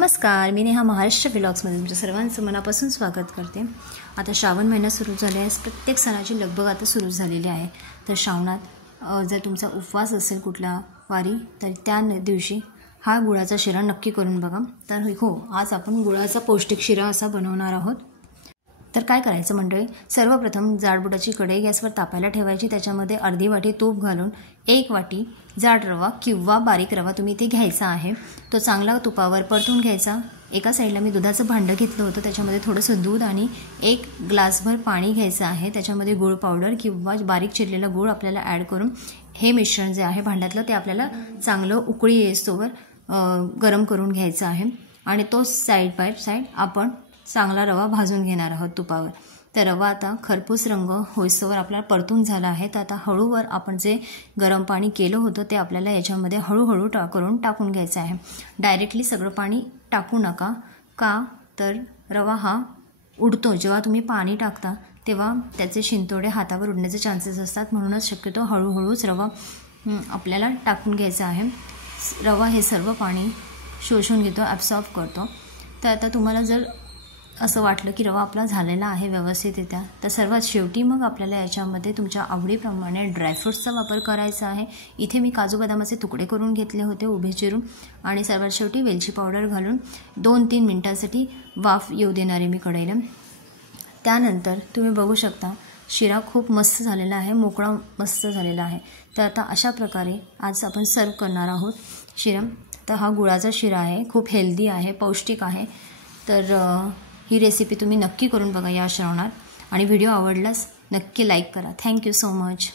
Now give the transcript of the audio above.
नमस्कार, मी नेहा महाराष्ट्र व्लॉग्समध्ये तुमच्या सर्वांचं मनापासून स्वागत करते। आता श्रावण महिना सुरू झाला आहे। प्रत्येक सणाची लगबग आता सुरू झालेली आहे। तर श्रावणात जर तुमचा उपवास असेल कुठला वारी, तर त्या दिवशी हा गुळाचा शिरा नक्की करून बघा। तर हो, आज आपण गुळाचा पौष्टिक शिरा असा बनवणार आहोत। तर काय करायचं मंडळी, सर्वप्रथम जाडबुडाची कढई गॅसवर तापायला ठेवायची। त्याच्यामध्ये अर्धी वाटी तूप घालून 1 वाटी जाड रवा किंवा बारीक रवा तुम्ही ते घ्यायचा आहे। तो चांगला तुपावर परतून घ्यायचा। एका साईडला मी दुधाचं भांडं घेतलं होतं, त्याच्यामध्ये थोडंसं दूध आणि 1 ग्लासभर पाणी घ्यायचं आहे। त्याच्यामध्ये गूळ पावडर किंवा बारीक चिरलेला गूळ आपल्याला ॲड करून हे मिश्रण जे आहे भांड्यातलं ते आपल्याला चांगलं उकळी येईस्तोवर गरम करून घ्यायचं आहे। आणि तो साईड बाय साईड आपण चांगला रवा भाजून घेणार आहोत तुपावर। तर रवा आता खरपूस रंग होईस्तोवर आपल्याला परतून झाला आहे। तर आता हळूवर आपण जे गरम पाणी केलं होतं ते आपल्याला याच्यामध्ये हळूहळू टाकून घ्यायचं आहे। डायरेक्टली सगळं पाणी टाकू नका, का तर रवा हा उडतो। जेव्हा तुम्ही पाणी टाकता तेव्हा त्याचे शिंतोडे हातावर उडण्याचे चान्सेस असतात, म्हणूनच शक्यतो हळूहळूच रवा आपल्याला टाकून घ्यायचा आहे। रवा हे सर्व पाणी शोषून घेतो, ॲब्सॉर्ब करतो। तर आता तुम्हाला जर असं वाटलं की रवा आपला झालेला आहे व्यवस्थितरित्या, तर सर्वात शेवटी मग आपल्याला याच्यामध्ये तुमच्या आवडीप्रमाणे ड्रायफ्रूट्सचा वापर करायचा आहे। इथे मी काजू बदामाचे तुकडे करून घेतले होते उभे चिरून, आणि सर्वात शेवटी वेलची पावडर घालून 2-3 मिनिटांसाठी वाफ येऊ देणारे मी कढईला। त्यानंतर तुम्ही बघू शकता शिरा खूप मस्त झालेला आहे, मोकळा मस्त झालेला आहे। तर आता अशा प्रकारे आज आपण सर्व करणार आहोत शिरा। तर हा गुळाचा शिरा आहे, खूप हेल्दी आहे, पौष्टिक आहे। तर ही रेसिपी तुम्ही नक्की करून बघा या श्रावणात, आणि व्हिडिओ आवडल्यास नक्की लाईक करा। Thank you so much.